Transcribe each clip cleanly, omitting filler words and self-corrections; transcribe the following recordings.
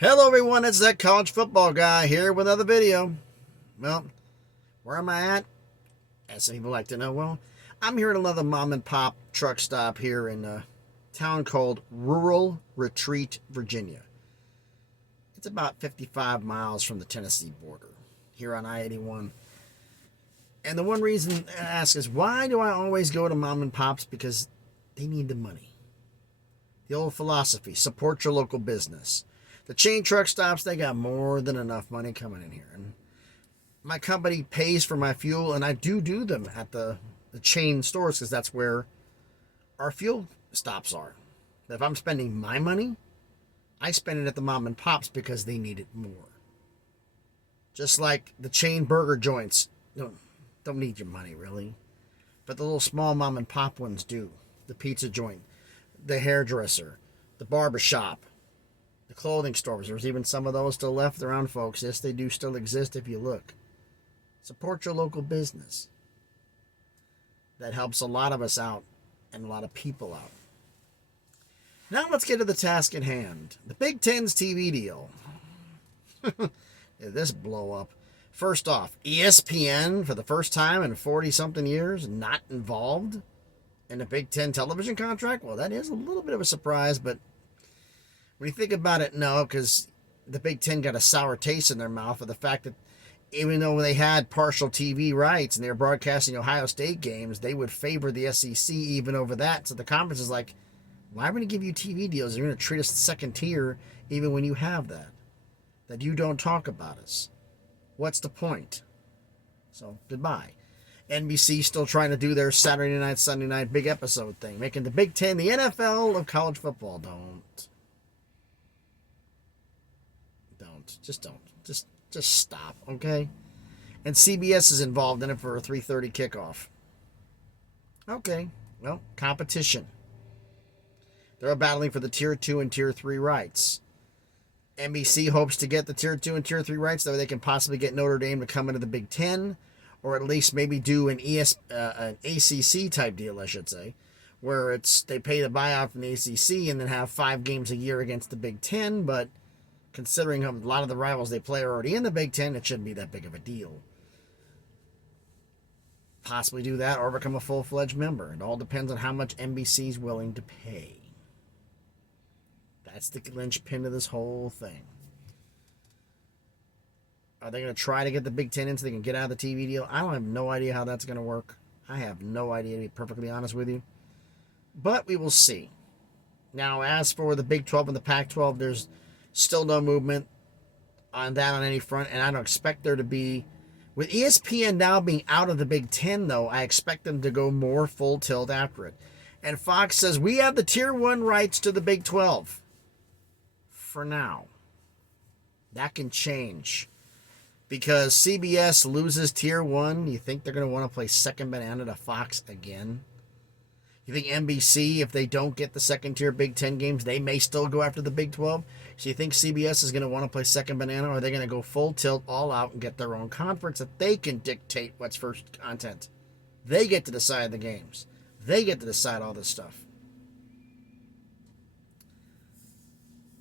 Hello everyone, it's that college football guy here with another video. Well, where am I at? As some people like to know. Well, I'm here at another mom and pop truck stop here in a town called Rural Retreat, Virginia. It's about 55 miles from the Tennessee border here on I-81. And the one reason I ask is, why do I always go to mom and pops? Because they need the money. The old philosophy, support your local business. The chain truck stops, they got more than enough money coming in here. And my company pays for my fuel, and I do them at the chain stores because that's where our fuel stops are. If I'm spending my money, I spend it at the mom and pops because they need it more. Just like the chain burger joints don't need your money, really. But the little small mom and pop ones do. The pizza joint, the hairdresser, the barber shop, the clothing stores. There's even some of those still left around, folks. Yes, they do still exist if you look. Support your local business. That helps a lot of us out and a lot of people out. Now let's get to the task at hand. The Big Ten's TV deal. Did this blow up? First off, ESPN, for the first time in 40-something years, not involved in a Big Ten television contract? Well, that is a little bit of a surprise, but when you think about it, no, because the Big Ten got a sour taste in their mouth for the fact that even though they had partial TV rights and they were broadcasting Ohio State games, they would favor the SEC even over that. So the conference is like, why are we going to give you TV deals? You're going to treat us second tier even when you have that you don't talk about us. What's the point? So, goodbye. NBC still trying to do their Saturday night, Sunday night big episode thing, making the Big Ten the NFL of college football. Don't. Just don't. Just stop, okay? And CBS is involved in it for a 3:30 kickoff. Okay, well, competition. They're battling for the Tier 2 and Tier 3 rights. NBC hopes to get the Tier 2 and Tier 3 rights, though they can possibly get Notre Dame to come into the Big Ten, or at least maybe do an ACC type deal, I should say, where they pay the buyout from the ACC and then have 5 games a year against the Big Ten, but considering a lot of the rivals they play are already in the Big Ten, it shouldn't be that big of a deal. Possibly do that or become a full-fledged member. It all depends on how much NBC is willing to pay. That's the linchpin of this whole thing. Are they going to try to get the Big Ten in so they can get out of the TV deal? I have no idea how that's going to work. I have no idea, to be perfectly honest with you. But we will see. Now, as for the Big 12 and the Pac-12, there's still no movement on that on any front, and I don't expect there to be. With ESPN now being out of the Big Ten, though, I expect them to go more full tilt after it. And Fox says, we have the Tier 1 rights to the Big 12. For now. That can change. Because CBS loses Tier 1, you think they're going to want to play second banana to Fox again? You think NBC, if they don't get the second tier Big Ten games, they may still go after the Big 12? So you think CBS is going to want to play second banana, or are they going to go full tilt all out and get their own conference that they can dictate what's first content? They get to decide the games. They get to decide all this stuff.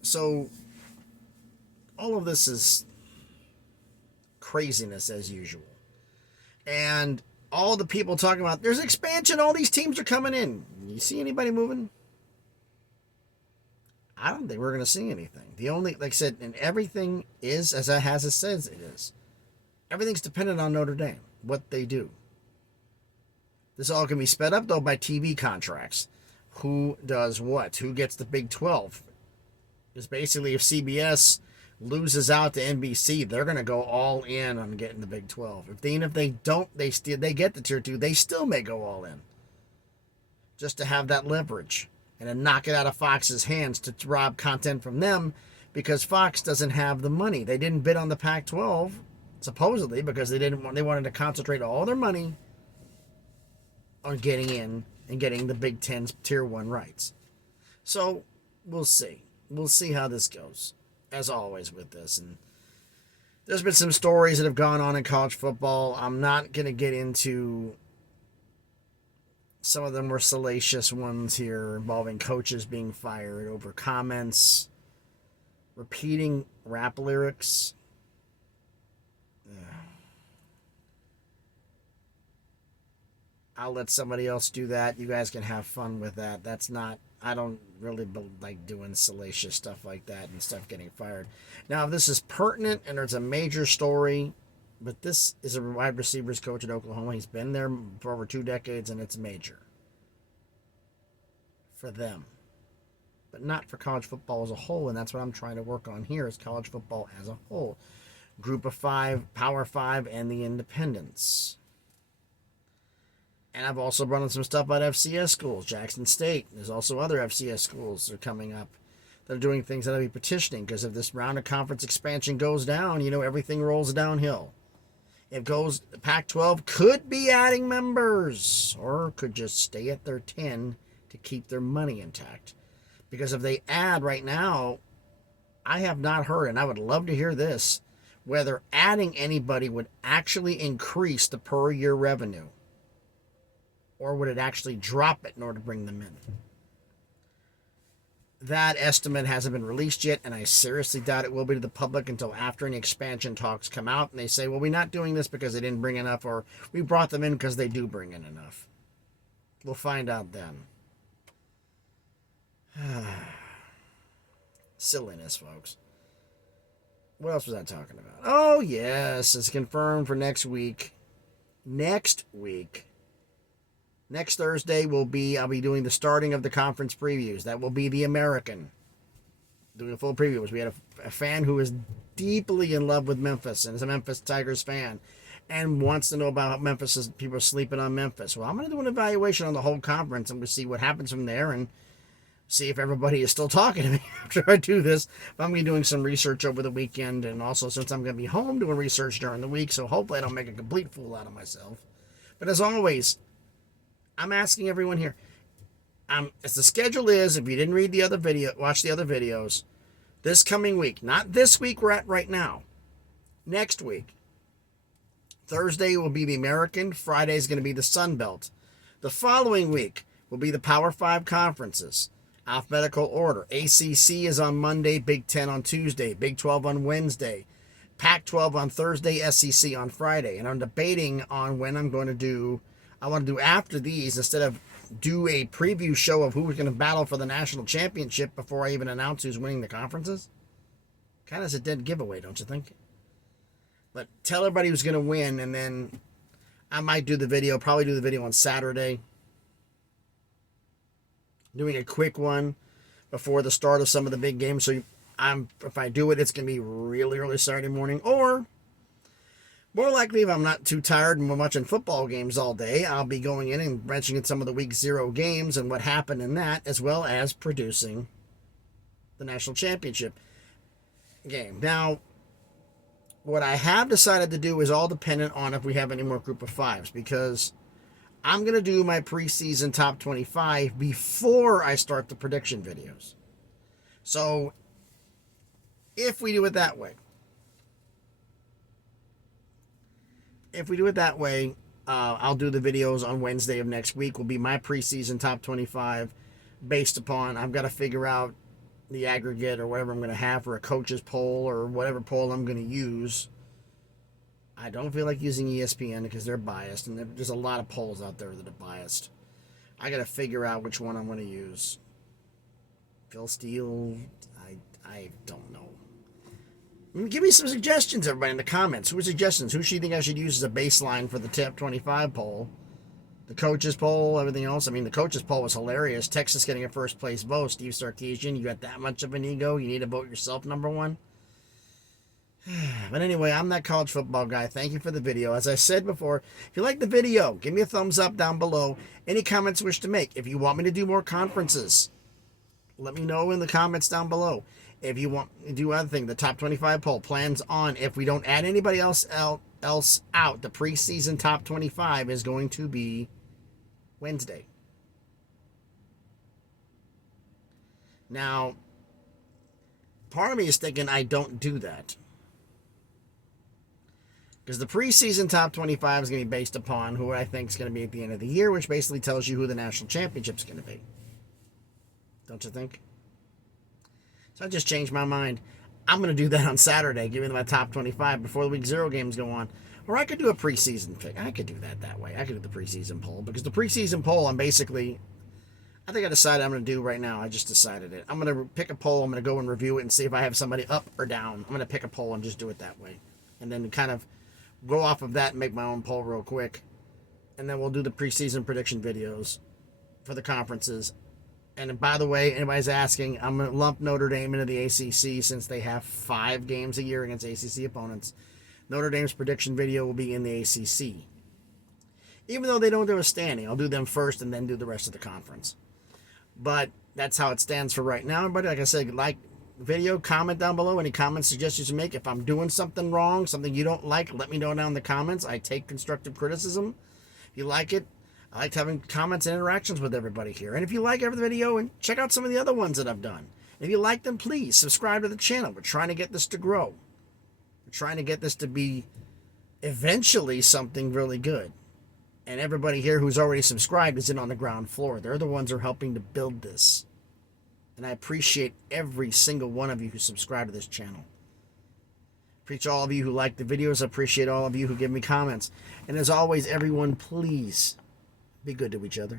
So all of this is craziness as usual. And all the people talking about, there's expansion, all these teams are coming in. You see anybody moving? I don't think we're going to see anything. The only, like I said, and everything is as it says it is. Everything's dependent on Notre Dame, what they do. This all can be sped up, though, by TV contracts. Who does what? Who gets the Big 12? Because basically, if CBS loses out to NBC, they're going to go all in on getting the Big 12. If they don't, they get the Tier 2, they still may go all in. Just to have that leverage and to knock it out of Fox's hands to rob content from them, because Fox doesn't have the money. They didn't bid on the Pac-12, supposedly, because they wanted to concentrate all their money on getting in and getting the Big Ten's Tier 1 rights. So, we'll see. We'll see how this goes. As always with this. And there's been some stories that have gone on in college football. I'm not going to get into Some of them were salacious ones here involving coaches being fired over comments repeating rap lyrics. I'll let somebody else do that. You guys can have fun with that. That's not, I don't really like doing salacious stuff like that and stuff getting fired. Now, if this is pertinent and there's a major story, but this is a wide receivers coach at Oklahoma. He's been there for over 2 decades, and it's major for them, but not for college football as a whole. And that's what I'm trying to work on here is college football as a whole. Group of 5, Power 5, and the independents. And I've also brought in some stuff about FCS schools, Jackson State. There's also other FCS schools that are coming up that are doing things that I'll be petitioning, because if this round of conference expansion goes down, everything rolls downhill. It goes, Pac-12 could be adding members or could just stay at their 10 to keep their money intact. Because if they add right now, I have not heard, and I would love to hear this, whether adding anybody would actually increase the per year revenue. Or would it actually drop it in order to bring them in? That estimate hasn't been released yet, and I seriously doubt it will be to the public until after any expansion talks come out and they say, well, we're not doing this because they didn't bring enough, or we brought them in because they do bring in enough. We'll find out then. Silliness, folks. What else was I talking about? Oh, yes, it's confirmed for next week. Next Thursday I'll be doing the starting of the conference previews. That will be the American. Doing a full preview. We had a fan who is deeply in love with Memphis and is a Memphis Tigers fan and wants to know about Memphis. People are sleeping on Memphis. Well, I'm going to do an evaluation on the whole conference and we'll see what happens from there and see if everybody is still talking to me after I do this. But I'm going to be doing some research over the weekend, and also since I'm going to be home doing research during the week, so hopefully I don't make a complete fool out of myself. But as always, I'm asking everyone here, as the schedule is, if you didn't read the other video, watch the other videos, this coming week, not this week we're at right now, next week, Thursday will be the American, Friday is going to be the Sun Belt. The following week will be the Power 5 conferences, alphabetical order. ACC is on Monday, Big 10 on Tuesday, Big 12 on Wednesday, Pac-12 on Thursday, SEC on Friday. And I'm debating on when I'm going to do, I want to do after these, instead of do a preview show of who's going to battle for the national championship before I even announce who's winning the conferences. Kind of as a dead giveaway, don't you think? But tell everybody who's going to win, and then I might do the video, probably do the video on Saturday. Doing a quick one before the start of some of the big games. So if I do it, it's going to be really early Saturday morning. Or more likely, if I'm not too tired and we're watching football games all day, I'll be going in and branching in some of the week 0 games and what happened in that, as well as producing the national championship game. Now, what I have decided to do is all dependent on if we have any more group of 5s, because I'm going to do my preseason top 25 before I start the prediction videos. So, if we do it that way, I'll do the videos on Wednesday of next week. Will be my preseason top 25 based upon, I've got to figure out the aggregate or whatever I'm going to have for a coach's poll or whatever poll I'm going to use. I don't feel like using ESPN because they're biased, and there's a lot of polls out there that are biased. I got to figure out which one I'm going to use. Phil Steele, I don't know. Give me some suggestions, everybody, in the comments. Who suggestions? Who should you think I should use as a baseline for the top 25 poll? The coaches poll, everything else. I mean, the coaches poll was hilarious. Texas getting a first place vote. Steve Sarkisian, you got that much of an ego? You need to vote yourself number 1? But anyway, I'm that college football guy. Thank you for the video. As I said before, if you like the video, give me a thumbs up down below. Any comments you wish to make. If you want me to do more conferences, let me know in the comments down below. If you want to do other thing, the top 25 poll plans on, if we don't add anybody else out, the preseason top 25 is going to be Wednesday. Now, part of me is thinking I don't do that, because the preseason top 25 is going to be based upon who I think is going to be at the end of the year, which basically tells you who the national championship is going to be. Don't you think? So I just changed my mind. I'm going to do that on Saturday, give me my top 25 before the week 0 games go on. Or I could do a preseason pick. I could do that way. I could do the preseason poll, because the preseason poll, I think I decided I'm going to do right now. I just decided it. I'm going to pick a poll. I'm going to go and review it and see if I have somebody up or down. I'm going to pick a poll and just do it that way. And then kind of go off of that and make my own poll real quick. And then we'll do the preseason prediction videos for the conferences. And by the way, anybody's asking, I'm going to lump Notre Dame into the ACC since they have 5 games a year against ACC opponents. Notre Dame's prediction video will be in the ACC. Even though they don't do a standing, I'll do them first and then do the rest of the conference. But that's how it stands for right now. Everybody, like I said, like the video, comment down below. Any comments, suggestions you make. If I'm doing something wrong, something you don't like, let me know down in the comments. I take constructive criticism. If you like it, I like having comments and interactions with everybody here. And if you like every video, and check out some of the other ones that I've done. If you like them, please subscribe to the channel. We're trying to get this to grow. We're trying to get this to be eventually something really good. And everybody here who's already subscribed is in on the ground floor. They're the ones who are helping to build this. And I appreciate every single one of you who subscribe to this channel. Appreciate all of you who like the videos. I appreciate all of you who give me comments. And as always, everyone, please be good to each other.